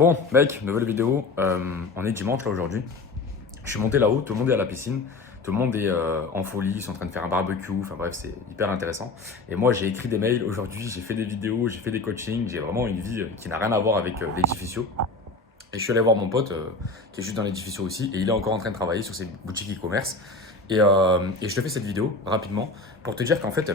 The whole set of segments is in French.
Bon, mec, nouvelle vidéo. On est dimanche là aujourd'hui. Je suis monté là-haut, tout le monde est à la piscine, tout le monde est en folie, ils sont en train de faire un barbecue. Enfin bref, c'est hyper intéressant. Et moi, j'ai écrit des mails aujourd'hui, j'ai fait des vidéos, j'ai fait des coachings. J'ai vraiment une vie qui n'a rien à voir avec l'édificio. Et je suis allé voir mon pote qui est juste dans l'édificio aussi, et il est encore en train de travailler sur ses boutiques e-commerce. Et je te fais cette vidéo rapidement pour te dire qu'en fait,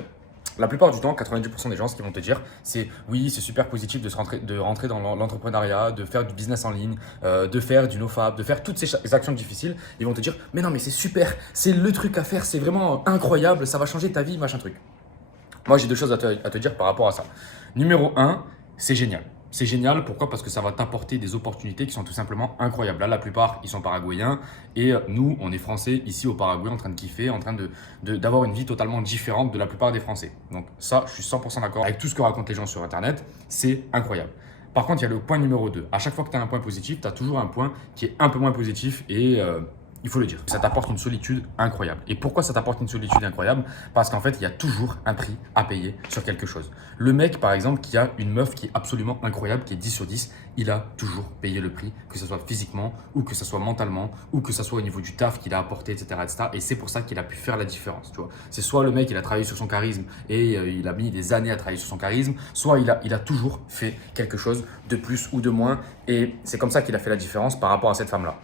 la plupart du temps, 90% des gens, ce qu'ils vont te dire, c'est oui, c'est super positif de rentrer dans l'entrepreneuriat, de faire du business en ligne, de faire du nofap, de faire toutes ces actions difficiles. Ils vont te dire, mais non, mais c'est super, c'est le truc à faire, c'est vraiment incroyable, ça va changer ta vie, machin truc. Moi, j'ai deux choses à te dire par rapport à ça. Numéro un, c'est génial. C'est génial, pourquoi? Parce que ça va t'apporter des opportunités qui sont tout simplement incroyables. Là, la plupart, ils sont paraguayens et nous, on est français ici au Paraguay en train de kiffer, en train d'avoir une vie totalement différente de la plupart des Français. Donc ça, je suis 100% d'accord avec tout ce que racontent les gens sur Internet, c'est incroyable. Par contre, il y a le point numéro 2. À chaque fois que tu as un point positif, tu as toujours un point qui est un peu moins positif et il faut le dire. Ça t'apporte une solitude incroyable. Et pourquoi ça t'apporte une solitude incroyable? Parce qu'en fait, il y a toujours un prix à payer sur quelque chose. Le mec, par exemple, qui a une meuf qui est absolument incroyable, qui est 10 sur 10, il a toujours payé le prix, que ce soit physiquement ou que ce soit mentalement ou que ce soit au niveau du taf qu'il a apporté, etc. etc. Et c'est pour ça qu'il a pu faire la différence. Tu vois. C'est soit le mec, il a travaillé sur son charisme et il a mis des années à travailler sur son charisme, soit il a toujours fait quelque chose de plus ou de moins. Et c'est comme ça qu'il a fait la différence par rapport à cette femme-là.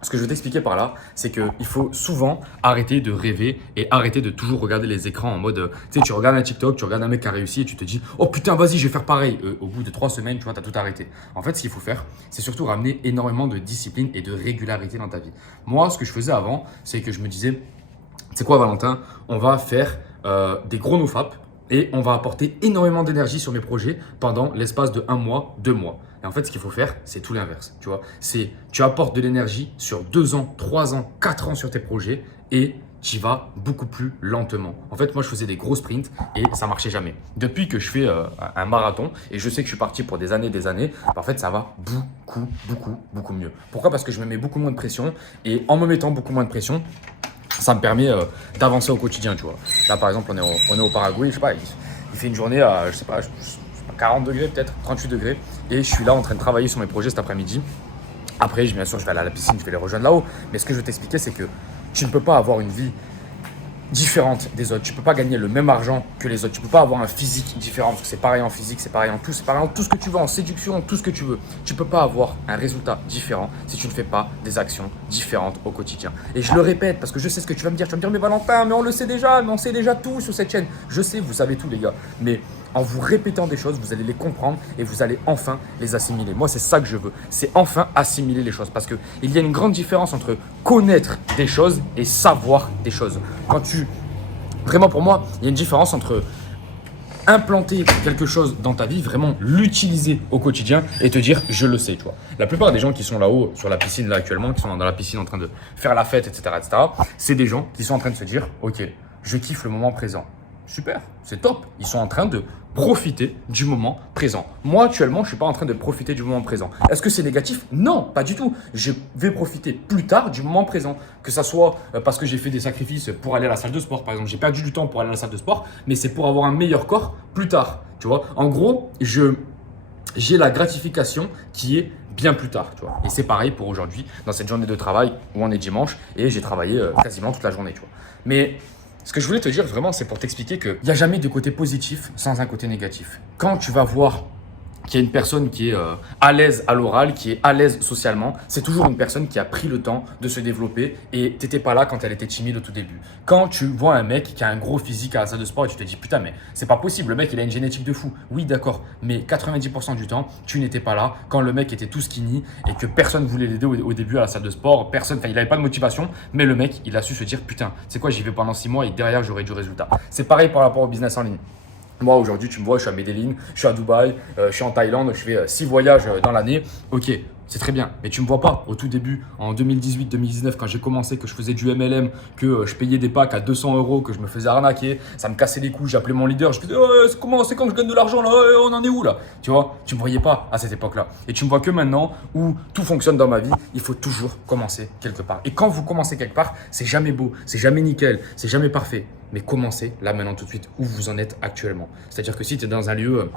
Ce que je veux t'expliquer par là, c'est qu'il faut souvent arrêter de rêver et arrêter de toujours regarder les écrans en mode, tu sais, tu regardes un TikTok, tu regardes un mec qui a réussi et tu te dis, oh putain, vas-y, je vais faire pareil. Au bout de 3 semaines, tu vois, tu as tout arrêté. En fait, ce qu'il faut faire, c'est surtout ramener énormément de discipline et de régularité dans ta vie. Moi, ce que je faisais avant, c'est que je me disais, c'est quoi, Valentin? On va faire des gros nofap et on va apporter énormément d'énergie sur mes projets pendant l'espace de 1 mois, 2 mois. Et en fait, ce qu'il faut faire, c'est tout l'inverse. Tu vois, c'est tu apportes de l'énergie sur 2 ans, 3 ans, 4 ans sur tes projets et tu vas beaucoup plus lentement. En fait, moi, je faisais des gros sprints et ça marchait jamais. Depuis que je fais un marathon et je sais que je suis parti pour des années, en fait, ça va beaucoup mieux. Pourquoi? Parce que je me mets beaucoup moins de pression et en me mettant beaucoup moins de pression, ça me permet d'avancer au quotidien, tu vois. Là, par exemple, on est au Paraguay, je sais pas, il fait une journée à, je sais pas, 40 degrés peut-être, 38 degrés, et je suis là en train de travailler sur mes projets cet après-midi. Après, bien sûr, je vais aller à la piscine, je vais les rejoindre là-haut. Mais ce que je veux t'expliquer, c'est que tu ne peux pas avoir une vie différente des autres. Tu peux pas gagner le même argent que les autres. Tu peux pas avoir un physique différent parce que c'est pareil en physique, c'est pareil en tout, c'est pareil en tout ce que tu veux, en séduction, tout ce que tu veux. Tu peux pas avoir un résultat différent si tu ne fais pas des actions différentes au quotidien. Et je le répète parce que je sais ce que tu vas me dire. Tu vas me dire, mais Valentin, mais on le sait déjà, mais on sait déjà tout sur cette chaîne. Je sais, vous savez tout les gars. Mais en vous répétant des choses, vous allez les comprendre et vous allez enfin les assimiler. Moi, c'est ça que je veux. C'est enfin assimiler les choses. Parce qu'il y a une grande différence entre connaître des choses et savoir des choses. Vraiment pour moi, il y a une différence entre implanter quelque chose dans ta vie, vraiment l'utiliser au quotidien et te dire je le sais, tu vois. La plupart des gens qui sont là-haut sur la piscine là actuellement, qui sont dans la piscine en train de faire la fête, etc., c'est des gens qui sont en train de se dire ok, je kiffe le moment présent. Super, c'est top. Ils sont en train de profiter du moment présent. Moi, actuellement, je ne suis pas en train de profiter du moment présent. Est-ce que c'est négatif? Non, pas du tout. Je vais profiter plus tard du moment présent. Que ça soit parce que j'ai fait des sacrifices pour aller à la salle de sport, par exemple. J'ai perdu du temps pour aller à la salle de sport, mais c'est pour avoir un meilleur corps plus tard. Tu vois, en gros, j'ai la gratification qui est bien plus tard, tu vois. Et c'est pareil pour aujourd'hui, dans cette journée de travail où on est dimanche et j'ai travaillé quasiment toute la journée, tu vois. Mais ce que je voulais te dire vraiment, c'est pour t'expliquer qu'il n'y a jamais de côté positif sans un côté négatif. Quand tu vas voir qu'il y a une personne qui est à l'aise à l'oral, qui est à l'aise socialement, c'est toujours une personne qui a pris le temps de se développer et tu n'étais pas là quand elle était timide au tout début. Quand tu vois un mec qui a un gros physique à la salle de sport et tu te dis putain mais c'est pas possible, le mec il a une génétique de fou. Oui d'accord, mais 90% du temps tu n'étais pas là quand le mec était tout skinny et que personne voulait l'aider au début à la salle de sport, il n'avait pas de motivation, mais le mec il a su se dire putain c'est quoi, j'y vais pendant 6 mois et derrière j'aurai du résultat. C'est pareil par rapport au business en ligne. Moi, aujourd'hui, tu me vois, je suis à Medellin, je suis à Dubaï, je suis en Thaïlande, je fais 6 voyages dans l'année. Ok, c'est très bien. Mais tu ne me vois pas au tout début, en 2018-2019, quand j'ai commencé, que je faisais du MLM, que je payais des packs à 200 euros, que je me faisais arnaquer, ça me cassait les couilles, j'appelais mon leader, je faisais c'est quand que je gagne de l'argent là, on en est où là? Tu vois, tu ne me voyais pas à cette époque-là. Et tu me vois que maintenant où tout fonctionne dans ma vie, il faut toujours commencer quelque part. Et quand vous commencez quelque part, c'est jamais beau, c'est jamais nickel, c'est jamais parfait. Mais commencez là maintenant tout de suite où vous en êtes actuellement. C'est-à-dire que si tu es dans un lieu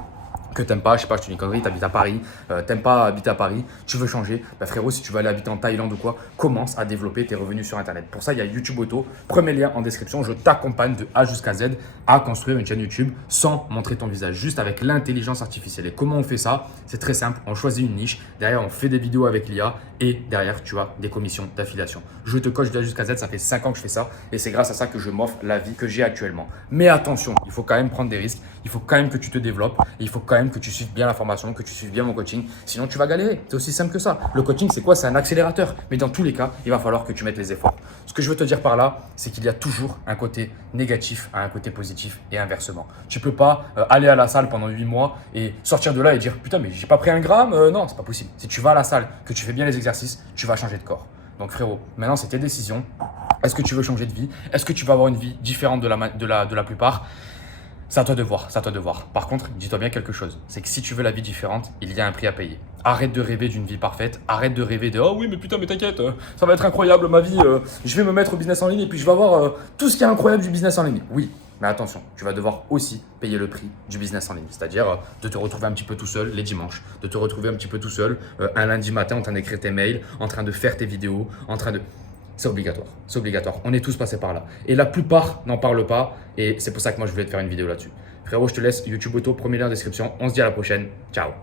que t'aimes pas, je sais pas, je te dis une connerie, t'habites à Paris, t'aimes pas habiter à Paris, tu veux changer, bah frérot, si tu veux aller habiter en Thaïlande ou quoi, commence à développer tes revenus sur Internet. Pour ça, il y a YouTube Auto, premier lien en description, je t'accompagne de A jusqu'à Z à construire une chaîne YouTube sans montrer ton visage, juste avec l'intelligence artificielle. Et comment on fait ça? C'est très simple, on choisit une niche, derrière on fait des vidéos avec l'IA et derrière tu as des commissions d'affiliation. Je te coach de A jusqu'à Z, ça fait 5 ans que je fais ça et c'est grâce à ça que je m'offre la vie que j'ai actuellement. Mais attention, il faut quand même prendre des risques, il faut quand même que tu te développes et il faut quand même que tu suives bien la formation, que tu suives bien mon coaching. Sinon, tu vas galérer. C'est aussi simple que ça. Le coaching, c'est quoi? C'est un accélérateur. Mais dans tous les cas, il va falloir que tu mettes les efforts. Ce que je veux te dire par là, c'est qu'il y a toujours un côté négatif à un côté positif et inversement. Tu peux pas aller à la salle pendant 8 mois et sortir de là et dire putain, mais j'ai pas pris un gramme. Non, c'est pas possible. Si tu vas à la salle, que tu fais bien les exercices, tu vas changer de corps. Donc frérot, maintenant c'est tes décisions. Est-ce que tu veux changer de vie? Est-ce que tu vas avoir une vie différente de la plupart? C'est à toi de voir, c'est à toi de voir. Par contre, dis-toi bien quelque chose, c'est que si tu veux la vie différente, il y a un prix à payer. Arrête de rêver d'une vie parfaite, arrête de rêver de « Oh oui, mais putain, mais t'inquiète, ça va être incroyable ma vie, je vais me mettre au business en ligne et puis je vais avoir tout ce qui est incroyable du business en ligne. » Oui, mais attention, tu vas devoir aussi payer le prix du business en ligne, c'est-à-dire de te retrouver un petit peu tout seul les dimanches, de te retrouver un petit peu tout seul un lundi matin en train d'écrire tes mails, en train de faire tes vidéos, en train de… C'est obligatoire, c'est obligatoire. On est tous passés par là. Et la plupart n'en parlent pas. Et c'est pour ça que moi, je voulais te faire une vidéo là-dessus. Frérot, je te laisse YouTube Auto, premier lien en description. On se dit à la prochaine. Ciao.